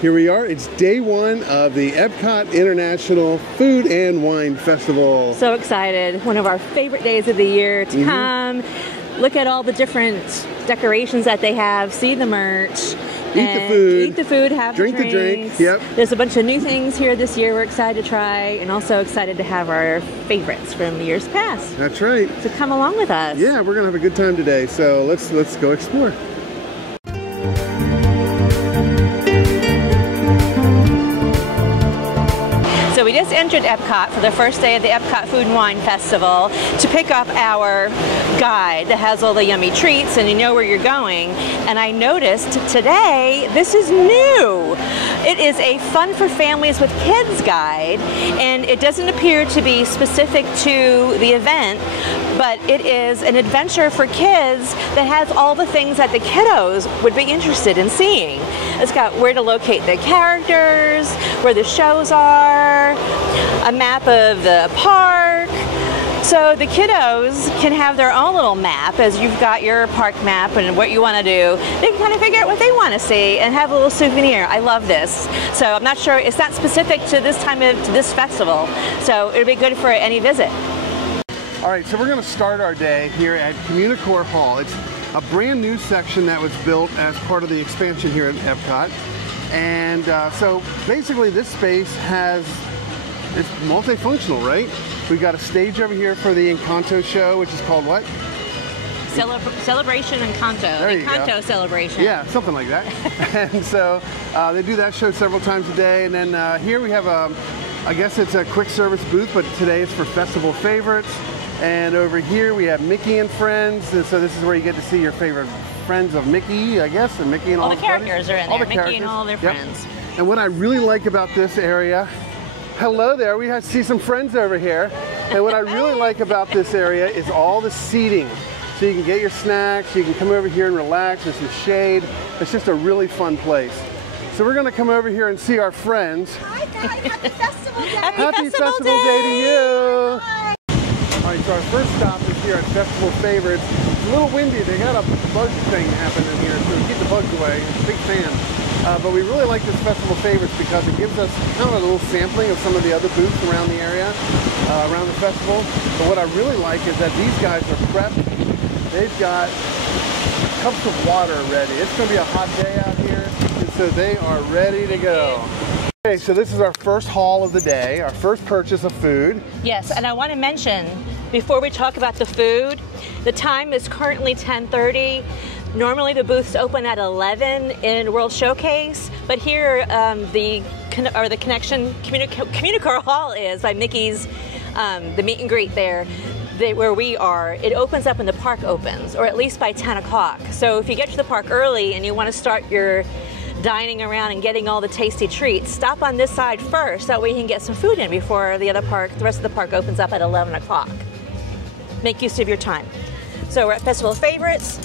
Here we are. It's day one of the Epcot International Food and Wine Festival. So excited. One of our favorite days of the year to come. Look at all the different decorations that they have. See the merch. Eat the food. Have drink the drink. Yep. There's a bunch of new things here this year we're excited to try, and also excited to have our favorites from years past. That's right. So come along with us. Yeah, we're gonna have a good time today. So let's go explore. So we just entered Epcot for the first day of the Epcot Food and Wine Festival to pick up our guide that has all the yummy treats and you know where you're going. And I noticed today, this is new. It is a fun for families with kids guide, and it doesn't appear to be specific to the event, but it is an adventure for kids that has all the things that the kiddos would be interested in seeing. It's got where to locate the characters, where the shows are, a map of the park. So the kiddos can have their own little map as you've got your park map and what you want to do. They can kind of figure out what they want to see and have a little souvenir. I love this. So I'm not sure, it's not specific to this time of this festival. So it'll be good for any visit. All right, so we're going to start our day here at Communicore Hall. It's a brand new section that was built as part of the expansion here at Epcot. And so basically this space it's multifunctional, right? We've got a stage over here for the Encanto show, which is called what? Celebration Encanto. There you Encanto go. Celebration. Yeah, something like that. And so they do that show several times a day. And then here we have I guess it's a quick service booth, but today it's for festival favorites. And over here we have Mickey and Friends. And so this is where you get to see your favorite friends of Mickey, I guess, and Mickey and all the characters are in there. Mickey and all their friends. And what I really like about this area, hello there, we see some friends over here. And what I really like about this area is all the seating. So you can get your snacks, you can come over here and relax, there's some shade. It's just a really fun place. So we're gonna come over here and see our friends. Hi guys, happy festival day! Happy festival day to you! Hi. All right, so our first stop is here at Festival Favorites. It's a little windy, they got a bug thing happening here, so we keep the bugs away. Big fan. But we really like this Festival Favorites because it gives us kind of a little sampling of some of the other booths around the area, around the festival. But what I really like is that these guys are prepped. They've got cups of water ready. It's going to be a hot day out here, and so they are ready to go. Okay, so this is our first haul of the day, our first purchase of food. Yes, and I want to mention, before we talk about the food, the time is currently 10:30. Normally the booths open at 11 in World Showcase, but here the Communicore Hall is by Mickey's, the meet and greet there. Where we are, it opens up when the park opens, or at least by 10 o'clock. So if you get to the park early and you want to start your dining around and getting all the tasty treats, stop on this side first, that way you can get some food in before the rest of the park opens up at 11 o'clock. Make use of your time. So we're at Festival Favorites.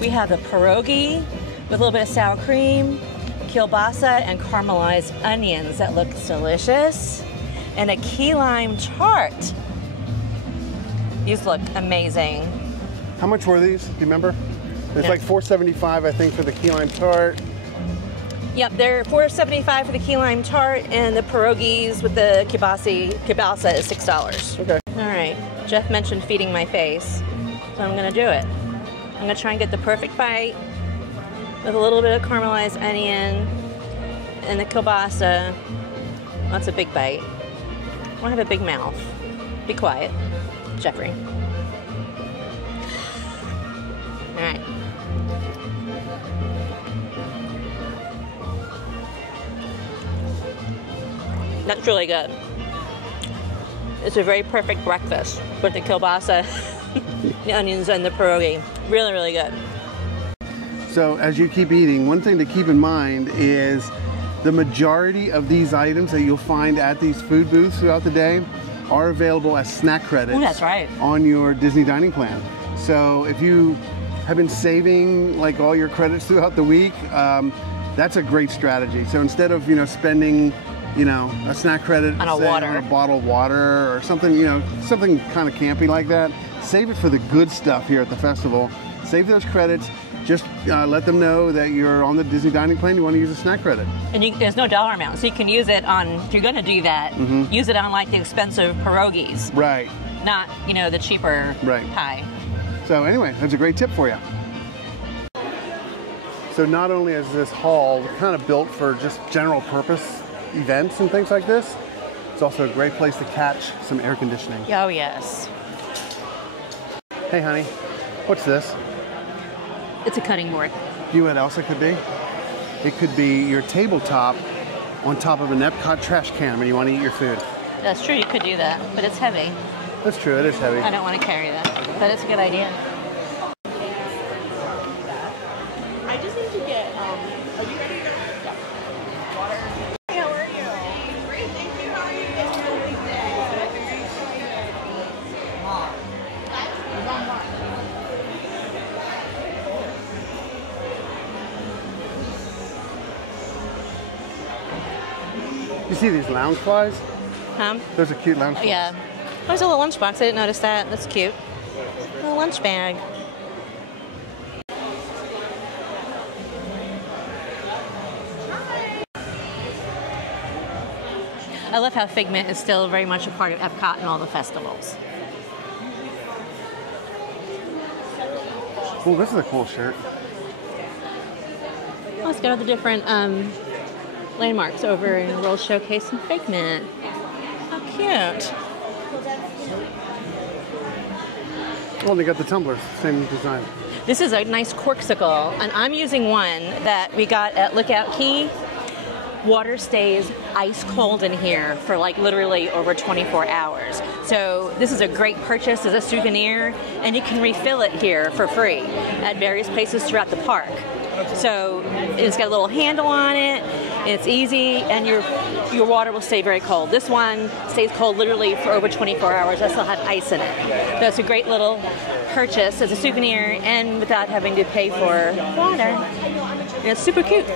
We have the pierogi with a little bit of sour cream, kielbasa, and caramelized onions that looks delicious, and a key lime tart. These look amazing. How much were these? Do you remember? It's like $4.75, I think, for the key lime tart. Yep, they're $4.75 for the key lime tart, and the pierogies with the kielbasa is $6. Okay. All right. Jeff mentioned feeding my face, so I'm gonna do it. I'm gonna try and get the perfect bite with a little bit of caramelized onion and the kielbasa. That's a big bite. I don't have a big mouth. Be quiet, Jeffrey. All right. That's really good. It's a very perfect breakfast with the kielbasa, the onions, and the pierogi. Really, really good. So as you keep eating, one thing to keep in mind is the majority of these items that you'll find at these food booths throughout the day are available as snack credits. Ooh, that's right. On your Disney dining plan. So if you have been saving like all your credits throughout the week, that's a great strategy. So instead of spending a snack credit on on a bottle of water or something, something kind of campy like that, save it for the good stuff here at the festival. Save those credits, just let them know that you're on the Disney dining plan, you want to use a snack credit. And there's no dollar amount, so you can use it on, if you're going to do that, use it on like the expensive pierogies. Right. Not, you know, the cheaper pie. So anyway, that's a great tip for you. So not only is this hall kind of built for just general purpose events and things like this, it's also a great place to catch some air conditioning. Oh, yes. Hey, honey, what's this? It's a cutting board. Do you know what else it could be? It could be your tabletop on top of an Epcot trash can when you want to eat your food. That's true, you could do that, but it's heavy. That's true, it is heavy. I don't want to carry that, but it's a good idea. I just need to get, are you ready to go? Yeah. Water. Hey, how are you? Great, thank you. How are you? You see these lounge flies? Those are cute lounge flies. Yeah. There's a little lunchbox. I didn't notice that. That's cute. A little lunch bag. I love how Figment is still very much a part of Epcot and all the festivals. Oh, this is a cool shirt. Let's go to the different landmarks over in World Showcase and Figment. How cute. Oh, they got the tumblers, same design. This is a nice corksicle, and I'm using one that we got at Lookout Key. Water stays ice cold in here for like literally over 24 hours. So this is a great purchase as a souvenir, and you can refill it here for free at various places throughout the park. So it's got a little handle on it, it's easy, and your water will stay very cold. This one stays cold literally for over 24 hours. I still have ice in it. So it's a great little purchase as a souvenir and without having to pay for water. And it's super cute.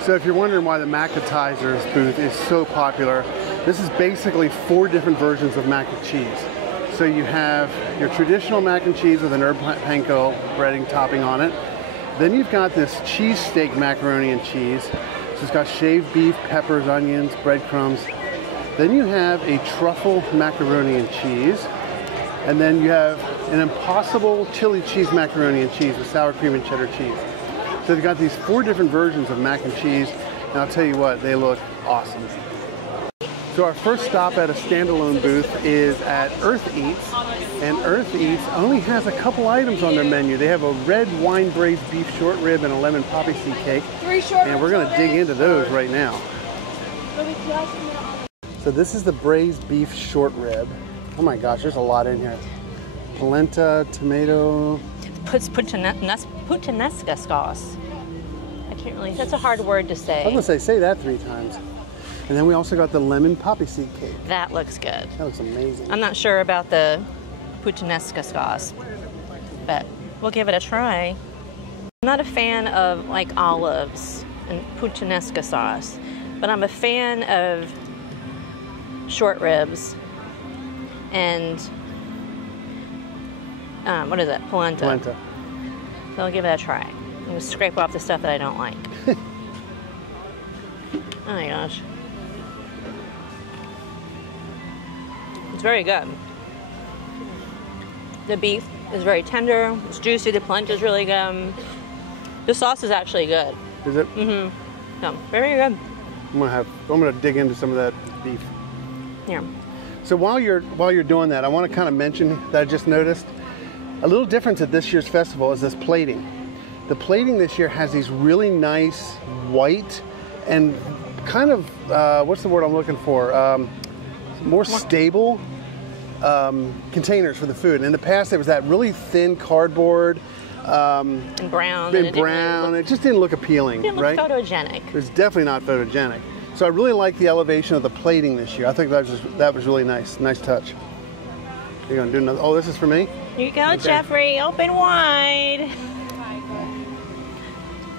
So if you're wondering why the Mac-Tizers booth is so popular, this is basically 4 different versions of mac and cheese. So you have your traditional mac and cheese with an herb panko breading topping on it. Then you've got this cheesesteak macaroni and cheese. So it's got shaved beef, peppers, onions, breadcrumbs. Then you have a truffle macaroni and cheese. And then you have an impossible chili cheese macaroni and cheese with sour cream and cheddar cheese. So they've got these 4 different versions of mac and cheese, and I'll tell you what, they look awesome. So our first stop at a standalone booth is at Earth Eats, and Earth Eats only has a couple items on their menu. They have a red wine braised beef short rib and a lemon poppy seed cake, and we're going to dig into those right now. So this is the braised beef short rib. Oh my gosh, there's a lot in here. Polenta, tomato. Puttanesca sauce. I can't really, that's a hard word to say. I was going to say that 3 times. And then we also got the lemon poppy seed cake. That looks good. That looks amazing. I'm not sure about the puttanesca sauce, but we'll give it a try. I'm not a fan of like olives and puttanesca sauce, but I'm a fan of short ribs and what is that? Polenta. Polenta. So I'll give it a try. I'm gonna scrape off the stuff that I don't like. Oh my gosh. It's very good. The beef is very tender, it's juicy, the polenta is really good. The sauce is actually good. Is it? Mm-hmm. No, very good. I'm gonna dig into some of that beef. Yeah. So while you're doing that, I want to kind of mention that I just noticed a little difference at this year's festival is this plating. The plating this year has these really nice white and kind of what's the word I'm looking for? More stable containers for the food. In the past, there was that really thin cardboard and brown. It just didn't look appealing. It didn't look right? photogenic. It was definitely not photogenic. So I really like the elevation of the plating this year. I think that was really nice. Nice touch. You're gonna do another. Oh, this is for me? Here you go, okay. Jeffrey. Open wide.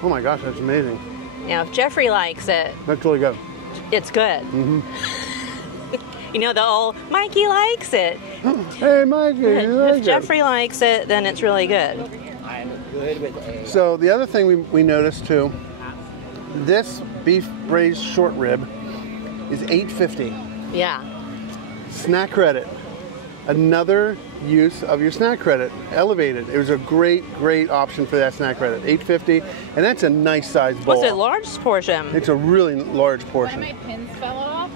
Oh my gosh, that's amazing. Now, if Jeffrey likes it, that's really good. It's good. Mm-hmm. You know, the old Mikey likes it. Hey, Mikey. If Jeffrey likes it, then it's really good. good with eggs. So the other thing we noticed too, this beef braised short rib is $8.50. Yeah. Snack credit. Another use of your snack credit. Elevated. It was a great option for that snack credit. $8.50, and that's a nice size bowl. Was it large portion? It's a really large portion. My pins fell off.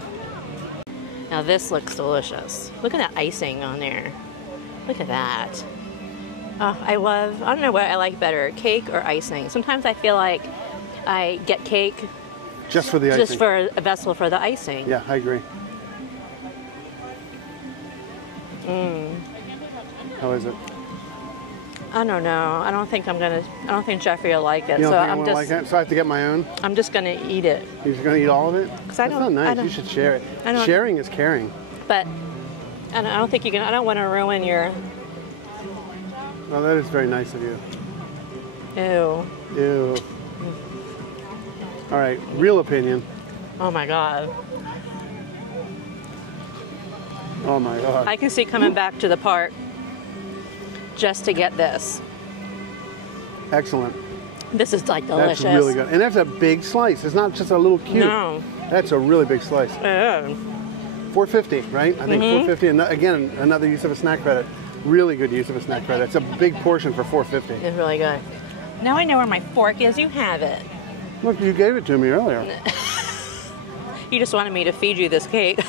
Now this looks delicious. Look at that icing on there. Look at that. Oh, I don't know what I like better, cake or icing. Sometimes I feel like I get cake just for the icing. Just for a vessel for the icing. Yeah, I agree. How is it? I don't know. I don't think Jeffrey will like it. You don't So think I'm gonna like it? So I have to get my own? I'm just gonna eat it. You're just gonna eat all of it? That's not nice. You should share it. Sharing is caring. But I don't think you can. I don't want to ruin your. Oh, that is very nice of you. Ew. Ew. All right, real opinion. Oh my God. Oh my God. I can see coming back to the park just to get this. Excellent. This is like delicious. That's really good. And that's a big slice. It's not just a little cube. No. That's a really big slice. Yeah. $4.50, right? I think $4.50. And again, another use of a snack credit. Really good use of a snack credit. It's a big portion for $4.50. It's really good. Now I know where my fork is. You have it. Look, you gave it to me earlier. You just wanted me to feed you this cake.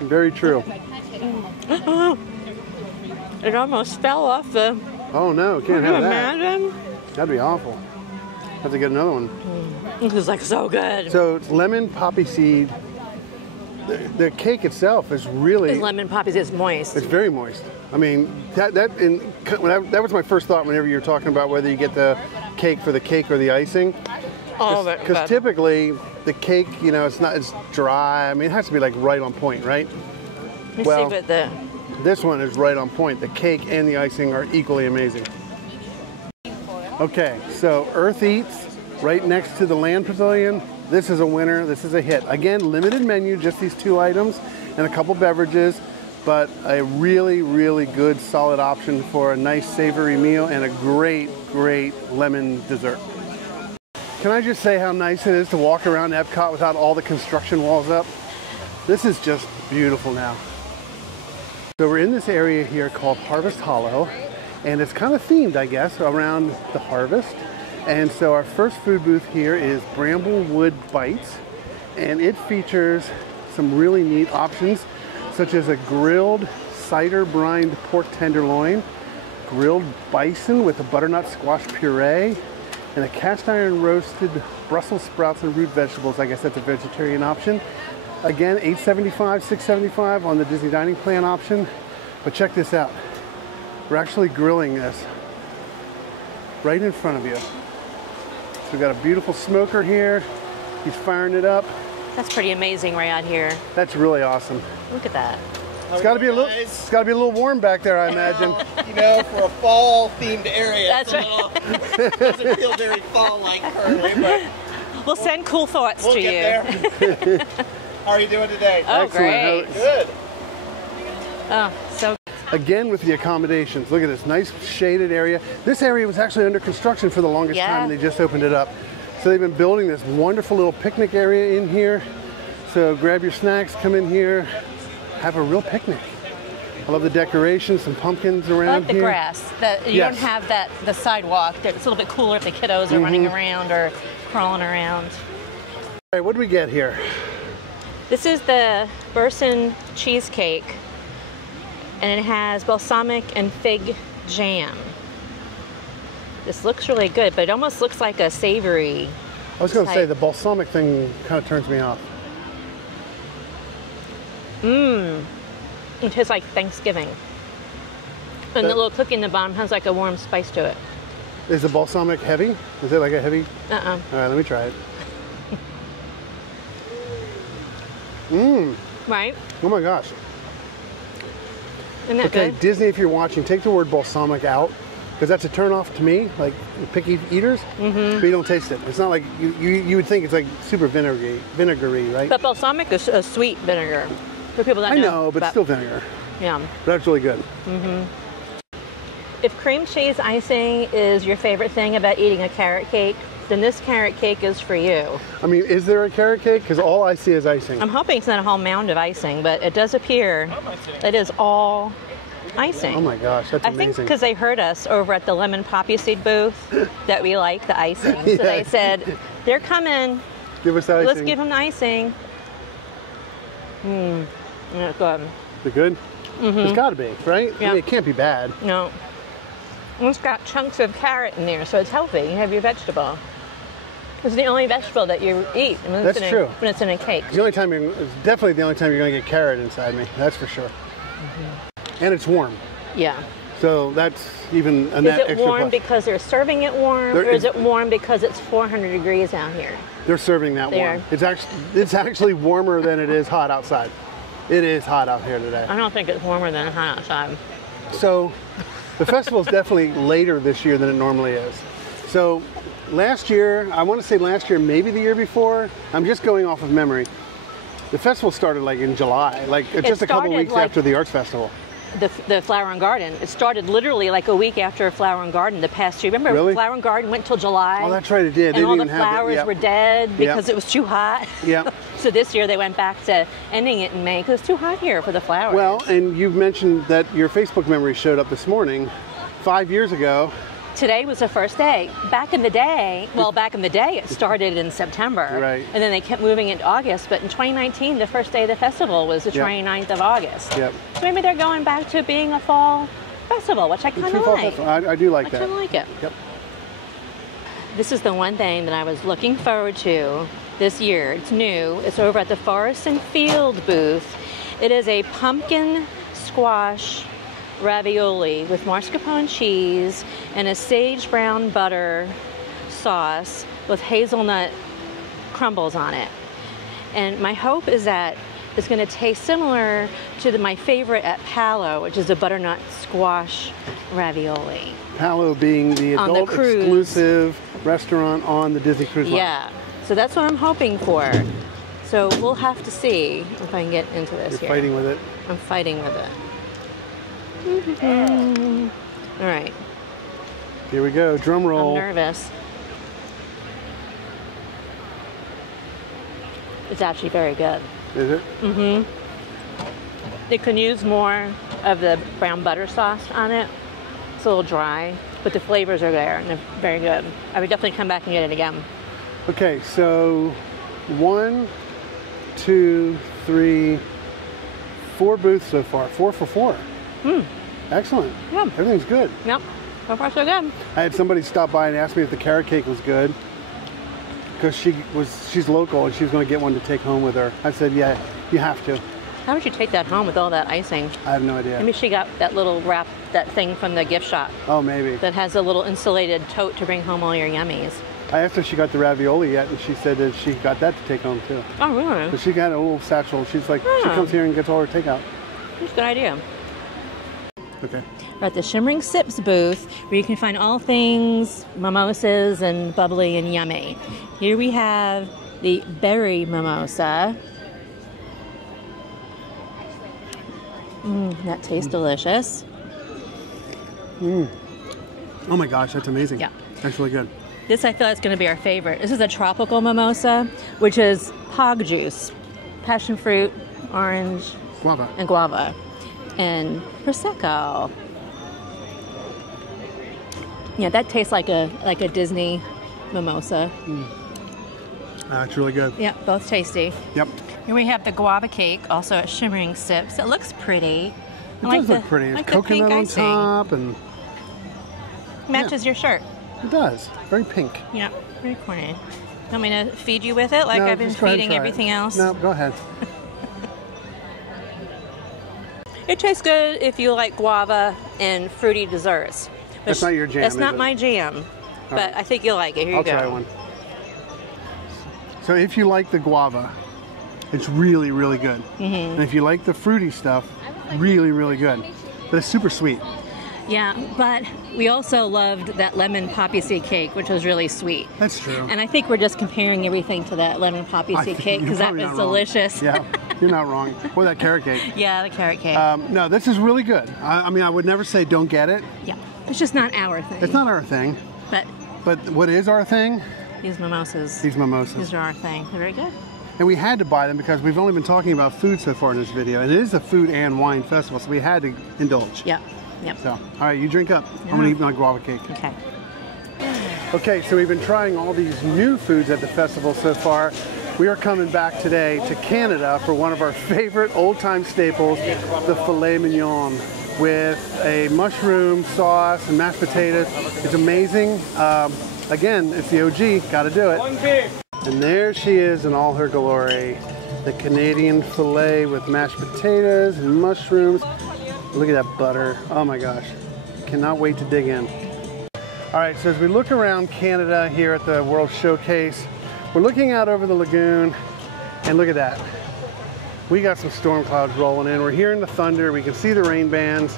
Very true. It almost fell off the... Oh no, can't have that. Imagine? That'd be awful. Have to get another one. This is like so good. So it's lemon poppy seed. The cake itself is really... This lemon poppies is moist. It's very moist. I mean, that was my first thought whenever you were talking about whether you get the cake for the cake or the icing. All of it. Because typically the cake, you know, it's dry. I mean, it has to be like right on point, right? Let me see if it this one is right on point. The cake and the icing are equally amazing. Okay, so Earth Eats, right next to the Land Pavilion. This is a winner. This is a hit. Again, limited menu, just these 2 items and a couple beverages, but a really, really good, solid option for a nice savory meal and a great lemon dessert. Can I just say how nice it is to walk around Epcot without all the construction walls up? This is just beautiful now. So we're in this area here called Harvest Hollow, and it's kind of themed, I guess, around the harvest. And so our first food booth here is Bramblewood Bites, and it features some really neat options, such as a grilled cider brined pork tenderloin, grilled bison with a butternut squash puree, and a cast iron roasted Brussels sprouts and root vegetables. I guess that's a vegetarian option. Again, $8.75, $6.75 on the Disney Dining Plan option. But check this out. We're actually grilling this right in front of you. So we've got a beautiful smoker here. He's firing it up. That's pretty amazing right out here. That's really awesome. Look at that. It's got to be a little warm back there, I imagine. You know, for a fall-themed area, That's right. It doesn't feel very fall-like currently, but We'll send cool thoughts we'll to get you. there. How are you doing today? Oh, Excellent. great. Good. Oh, so Again with the accommodations. Look at this nice shaded area. This area was actually under construction for the longest time, and they just opened it up. So they've been building this wonderful little picnic area in here. So grab your snacks, come in here, have a real picnic. I love the decorations, some pumpkins around I like the here. grass. You don't have the sidewalk. It's a little bit cooler if the kiddos are running around or crawling around. All right, what do we get here? This is the Burson Cheesecake, and it has balsamic and fig jam. This looks really good, but it almost looks like a savory. I was going to say the balsamic thing kind of turns me off. It tastes like Thanksgiving. And the little cookie in the bottom has like a warm spice to it. Is the balsamic heavy? Is it like a heavy? Uh-uh. All right, let me try it. Right? Oh my gosh. Isn't that Okay, good? Disney, if you're watching, take the word balsamic out, because that's a turn off to me, like picky eaters, but you don't taste it. It's not like, you would think it's like super vinegary, right? But balsamic is a sweet vinegar. For people that I know, but still vinegar. Yeah. But that's really good. if cream cheese icing is your favorite thing about eating a carrot cake, then this carrot cake is for you. I mean, is there a carrot cake? Because all I see is icing. I'm hoping it's not a whole mound of icing, but it does appear it is all icing. Oh my gosh, that's amazing. I think because they heard us over at the lemon poppy seed booth that we like the icing. So Yeah. they said, they're coming. Give us icing. Let's give them the icing. That's good. Is it good? Mm-hmm. It's got to be, right? Yeah. I mean, it can't be bad. No. It's got chunks of carrot in there, so it's healthy. You have your vegetable. It's the only vegetable that you eat. When That's true. When it's in a cake. It's definitely the only time you're going to get carrot inside me. That's for sure. Mm-hmm. And it's warm. Yeah. So that's even a Is net it extra warm plus. because they're serving it warm, or is it warm because it's 400 degrees out here? They're serving that warm. It's actually warmer than it is hot outside. It is hot out here today. I don't think it's warmer than hot outside. So the festival is definitely later this year than it normally is. So last year, I want to say last year, maybe the year before, I'm just going off of memory. The festival started like in July, like just a couple weeks after the Arts Festival. The Flower and Garden. It started literally like a week after Flower and Garden the past year. Remember, Really? Flower and Garden went till July. Oh, that's right, it did. And all the flowers were dead because it was too hot. Yeah. So this year they went back to ending it in May because it's too hot here for the flowers. Well, and you mentioned that your Facebook memory showed up this morning. 5 years ago. Today was the first day. Back in the day it started in September. Right. And then they kept moving into August. But in 2019, the first day of the festival was the 29th of August. Yep. So maybe they're going back to being a fall festival, which I kind of like. I do like that. I kind of like it. Yep. This is the one thing that I was looking forward to this year. It's new. It's over at the Forest and Field booth. It is a pumpkin squash ravioli with mascarpone cheese and a sage brown butter sauce with hazelnut crumbles on it. And my hope is that it's going to taste similar to my favorite at Palo, which is a butternut squash ravioli. Palo being the adult exclusive restaurant on the Disney Cruise Line. Yeah, so that's what I'm hoping for. So we'll have to see if I can get into this. You're fighting with it. I'm fighting with it. All right. Here we go. Drum roll. I'm nervous. It's actually very good. Is it? Mm-hmm. It can use more of the brown butter sauce on it. It's a little dry, but the flavors are there and they're very good. I would definitely come back and get it again. Okay, so 1, 2, 3, 4 booths so far. 4 for 4. Excellent. Yeah. Everything's good. Yep. So far so good. I had somebody stop by and ask me if the carrot cake was good because she's local and she was going to get one to take home with her. I said, yeah, you have to. How would you take that home with all that icing? I have no idea. Maybe she got that little wrap, that thing from the gift shop. Oh, maybe. That has a little insulated tote to bring home all your yummies. I asked her if she got the ravioli yet, and she said that she got that to take home too. Oh, really? So she got a little satchel. She's like, she comes here and gets all her takeout. That's a good idea. Okay. We're at the Shimmering Sips booth, where you can find all things mimosas and bubbly and yummy. Here we have the berry mimosa. That tastes delicious. Oh my gosh, that's amazing. Yeah. That's really good. This I feel is going to be our favorite. This is a tropical mimosa, which is hog juice, passion fruit, orange, Guava. and guava, and prosecco. Yeah, that tastes like a Disney mimosa. That's really good. Yeah, both tasty. Yep. Here we have the guava cake, also at Shimmering Sips. It looks pretty. It does look pretty. It's coconut on top and matches your shirt. it does. Very pink. Yeah, very corny. You want me to feed you with it like No, I've been just go ahead and feeding try everything it. else? No, go ahead. It tastes good if you like guava and fruity desserts. That's not your jam, That's is not it? my jam, but right. I think you'll like it. Here I'll you go. try one. So if you like the guava, it's really, really good. And if you like the fruity stuff, really, really good. But it's super sweet. Yeah, but we also loved that lemon poppy seed cake, which was really sweet. That's true. And I think we're just comparing everything to that lemon poppy seed cake because that was delicious. Yeah, you're not wrong. Or that carrot cake. Yeah, the carrot cake. No, this is really good. I mean, I would never say don't get it. Yeah. It's just not our thing. It's not our thing. But what is our thing? These mimosas. These mimosas. These are our thing. They're very good. And we had to buy them because we've only been talking about food so far in this video. And it is a food and wine festival, so we had to indulge. Yep. Yep. So, all right, you drink up. I'm going to eat my guava cake. Okay. Okay, so we've been trying all these new foods at the festival so far. We are coming back today to Canada for one of our favorite old-time staples, the filet mignon, with a mushroom sauce and mashed potatoes. It's amazing. Again, it's the OG, gotta do it. And there she is in all her glory. The Canadian filet with mashed potatoes and mushrooms. Look at that butter. Oh my gosh. Cannot wait to dig in. All right, so as we look around Canada here at the World Showcase, we're looking out over the lagoon, and look at that. We got some storm clouds rolling in. We're hearing the thunder. We can see the rain bands.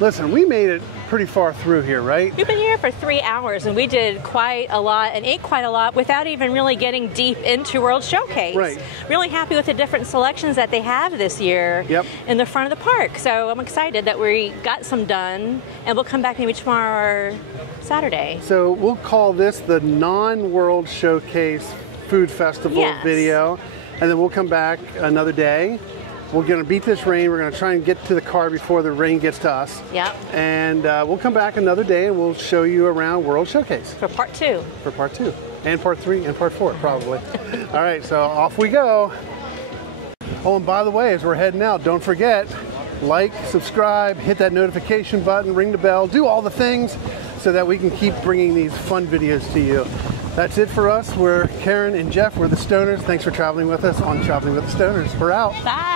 Listen, we made it pretty far through here, right? We've been here for 3 hours, and we did quite a lot and ate quite a lot without even really getting deep into World Showcase. Right. Really happy with the different selections that they have this year in the front of the park. So I'm excited that we got some done, and we'll come back maybe tomorrow or Saturday. So we'll call this the non-World Showcase Food Festival video, and then we'll come back another day. We're going to beat this rain. We're going to try and get to the car before the rain gets to us. Yep. And we'll come back another day and we'll show you around World Showcase. For part 2. For part 2. And part 3 and part 4, probably. All right, so off we go. Oh, and by the way, as we're heading out, don't forget, like, subscribe, hit that notification button, ring the bell, do all the things so that we can keep bringing these fun videos to you. That's it for us. We're Karen and Jeff. We're the Stoners. Thanks for traveling with us on Traveling with the Stoners. We're out. Bye.